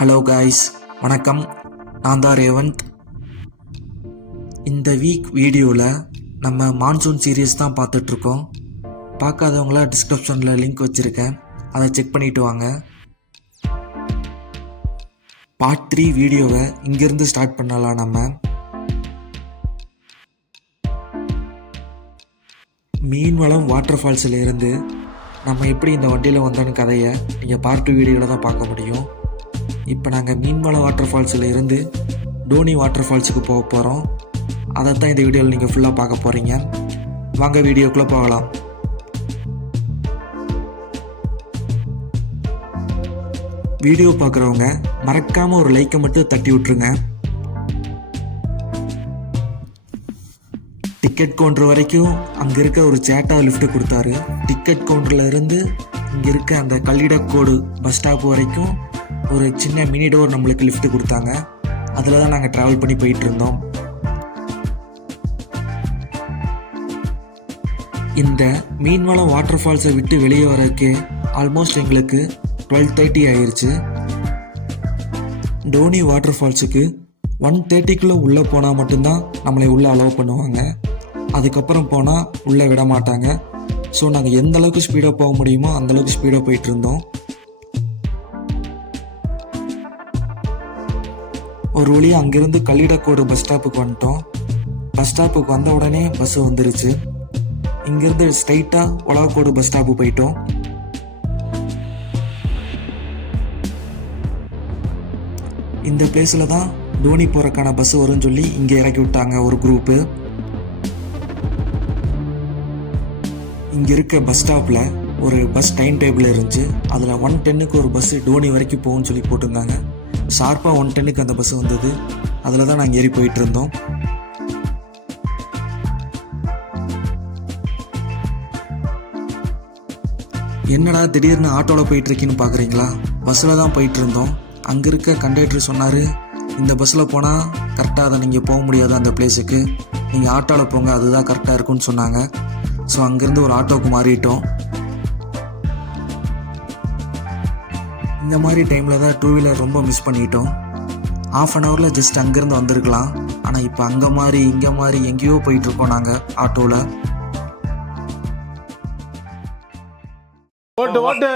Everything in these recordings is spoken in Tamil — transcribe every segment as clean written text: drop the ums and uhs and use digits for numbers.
ஹலோ காய்ஸ், வணக்கம். நான் தான் ரேவந்த். இந்த வீக் வீடியோவில் நம்ம மான்சூன் சீரீஸ் தான் பார்த்துட்ருக்கோம். பார்க்காதவங்கள டிஸ்கிரிப்ஷனில் லிங்க் வச்சுருக்கேன், அதை செக் பண்ணிவிட்டு வாங்க. பார்ட் 3 வீடியோவை இங்கேருந்து ஸ்டார்ட் பண்ணலாம். நம்ம மீன்வளம் வாட்டர் ஃபால்ஸில் இருந்து நம்ம எப்படி இந்த வண்டியில் வந்தோன்னு கதையை நீங்கள் பார்ட் 2 வீடியோவில் தான் பார்க்க முடியும். இப்போ நாங்கள் மீன்வளம் வாட்டர் ஃபால்ஸில் இருந்து டோனி வாட்டர் ஃபால்ஸுக்கு போக போகிறோம். அதை தான் இந்த வீடியோவில் நீங்கள் ஃபுல்லாக பார்க்க போகிறீங்க. வாங்க வீடியோக்குள்ளே போகலாம். வீடியோ பார்க்குறவங்க மறக்காமல் ஒரு லைக்கை மட்டும் தட்டி விட்ருங்க. டிக்கெட் கவுண்டர் வரைக்கும் அங்கே இருக்க ஒரு சேட்டா லிஃப்ட் கொடுத்தாரு. டிக்கெட் கவுண்டரில் இருந்து இங்கே இருக்க அந்த கல்லிடக்கோடு பஸ் ஸ்டாப் வரைக்கும் ஒரு சின்ன மினி டோர் நம்மளுக்கு லிஃப்ட் கொடுத்தாங்க. அதில் தான் நாங்கள் ட்ராவல் பண்ணி போயிட்டு இருந்தோம். இந்த மீன்வளம் வாட்டர் ஃபால்ஸை விட்டு வெளியே வரக்கே ஆல்மோஸ்ட் எங்களுக்கு 12:30 ஆயிடுச்சு. டோனி வாட்டர் ஃபால்ஸுக்கு 1:30க்குள்ளே உள்ளே போனால் மட்டும்தான் நம்மளை உள்ளே அலோவ் பண்ணுவாங்க. அதுக்கப்புறம் போனால் உள்ளே விட மாட்டாங்க. ஸோ நாங்கள் எந்த அளவுக்கு ஸ்பீடாக போக முடியுமோ அந்தளவுக்கு ஸ்பீடாக போயிட்டு இருந்தோம். ஒரு வழியாக அங்கேருந்து கல்லிடக்கோடு பஸ் ஸ்டாப்புக்கு வந்துட்டோம். பஸ் ஸ்டாப்புக்கு வந்த உடனே பஸ்ஸு வந்துருச்சு. இங்கேருந்து ஸ்ட்ரைட்டாக ஒலவக்கோடு பஸ் ஸ்டாப்பு போயிட்டோம். இந்த பிளேஸில் தான் டோனி போகிறக்கான பஸ் வரும்னு சொல்லி இங்கே இறக்கி விட்டாங்க ஒரு குரூப்பு. இங்கே இருக்க பஸ் ஸ்டாப்பில் ஒரு பஸ் டைம் டேபிள் இருந்துச்சு. அதில் 1:10க்கு ஒரு பஸ்ஸு டோனி வரைக்கும் போகும்னு சொல்லி போட்டிருந்தாங்க. ஷார்ப்பாக 1:10க்கு அந்த பஸ் வந்தது. அதில் தான் நாங்கள் ஏறி போயிட்டு இருந்தோம். என்னடா திடீர்னு ஆட்டோவில் போயிட்டுருக்கின்னு பார்க்குறீங்களா? பஸ்ஸில் தான் போயிட்டு இருந்தோம். அங்கே இருக்க கண்டக்டர் சொன்னார், இந்த பஸ்ஸில் போனால் கரெக்டாக அதை நீங்கள் போக முடியாது அந்த பிளேஸுக்கு, நீங்கள் ஆட்டோவில் போங்க, அதுதான் கரெக்டாக இருக்குன்னு சொன்னாங்க. ஸோ அங்கேருந்து ஒரு ஆட்டோவுக்கு மாறிட்டோம். இந்த மாதிரி டைமில் தான் 2 வீலர் ரொம்ப மிஸ் பண்ணிட்டோம். ½ அன் ஹவரில் ஜஸ்ட் அங்கேருந்து வந்திருக்கலாம். ஆனால் இப்போ அங்கே மாதிரி இங்கே மாதிரி எங்கேயோ போயிட்டுருக்கோம் நாங்கள் ஆட்டோவில். ஓட்டு ஓட்டு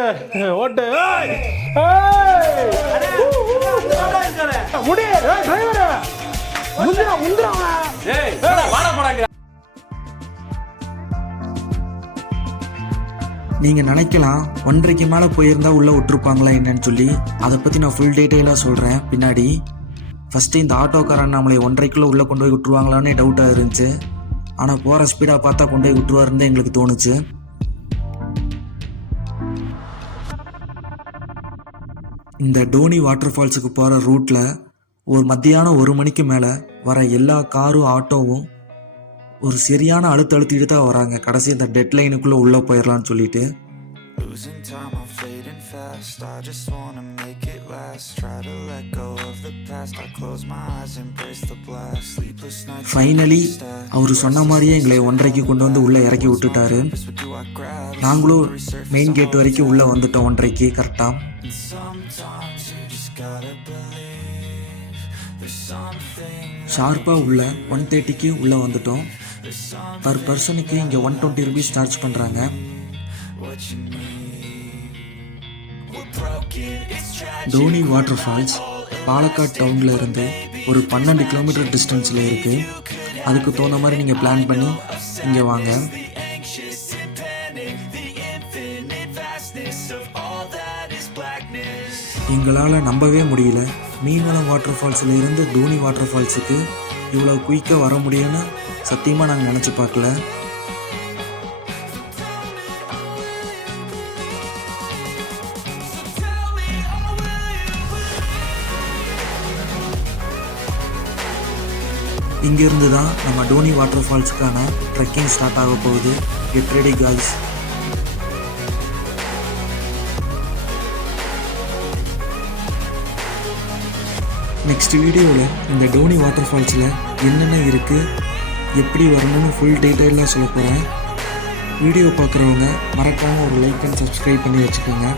ஓட்டு நீங்கள் நினைக்கலாம் 1:30க்கு மேலே போயிருந்தா உள்ளே விட்டுருப்பாங்களா என்னன்னு சொல்லி. அதை பற்றி நான் ஃபுல் டீட்டெயிலாக சொல்கிறேன் பின்னாடி. ஃபஸ்ட்டு இந்த ஆட்டோக்காரன் நம்மளை 1:30க்குள்ளே உள்ளே கொண்டு போய் விட்டுருவாங்களான்னு டவுட்டாக இருந்துச்சு. ஆனால் போகிற ஸ்பீடாக பார்த்தா கொண்டு போய் விட்டுருவாருன்னு எங்களுக்கு தோணுச்சு. இந்த டோனி வாட்டர் ஃபால்ஸுக்கு போகிற ரூட்டில் ஒரு மத்தியானம் 1 மணிக்கு மேலே வர எல்லா காரும் ஆட்டோவும் ஒரு சரியான அழுத்திட்டு தான் வராங்க. கடைசி இந்த டெட்லைனுக்குள்ளே உள்ளே போயிடலான்னு சொல்லிட்டு. ஃபைனலி அவர் சொன்ன மாதிரியே எங்களை 1:30க்கு கொண்டு வந்து உள்ளே இறக்கி விட்டுட்டாரு. நாங்களும் மெயின் கேட் வரைக்கும் உள்ளே வந்துட்டோம் 1:30க்கு கரெக்டாக. ஷார்ப்பாக உள்ள 1:30க்கு உள்ளே வந்துட்டோம். பர் பர்சனுக்கு இங்கே 120 rupees சார்ஜ் பண்ணுறாங்க. டோனி வாட்டர் ஃபால்ஸ் பாலக்காடு டவுனில் இருந்து ஒரு 12 கிலோமீட்டர் டிஸ்டன்ஸில் இருக்குது. அதுக்கு தகுந்த மாதிரி நீங்கள் பிளான் பண்ணி இங்கே வாங்க. எங்களால் நம்பவே முடியல, மீன்வளம் வாட்டர் ஃபால்ஸில் இருந்து டோனி வாட்டர் ஃபால்ஸுக்கு இவ்வளோ குயிக்காக வர முடியும்னு சத்தியமாக நாங்கள் நினச்சி பார்க்கல. இங்கேருந்து தான் நம்ம டோனி வாட்டர் ஃபால்ஸுக்கான ட்ரெக்கிங் ஸ்டார்ட் ஆக போகுது. Get ready guys. நெக்ஸ்ட் வீடியோவில் இந்த டோனி வாட்டர் ஃபால்ஸில் என்னென்ன இருக்குது, எப்படி வரணும்னு ஃபுல் டீட்டெயிலாக சொல்ல போகிறேன். வீடியோ பார்க்குறவங்க மறக்காமல் ஒரு லைக் அண்ட் சப்ஸ்கிரைப் பண்ணி வச்சுக்கோங்க.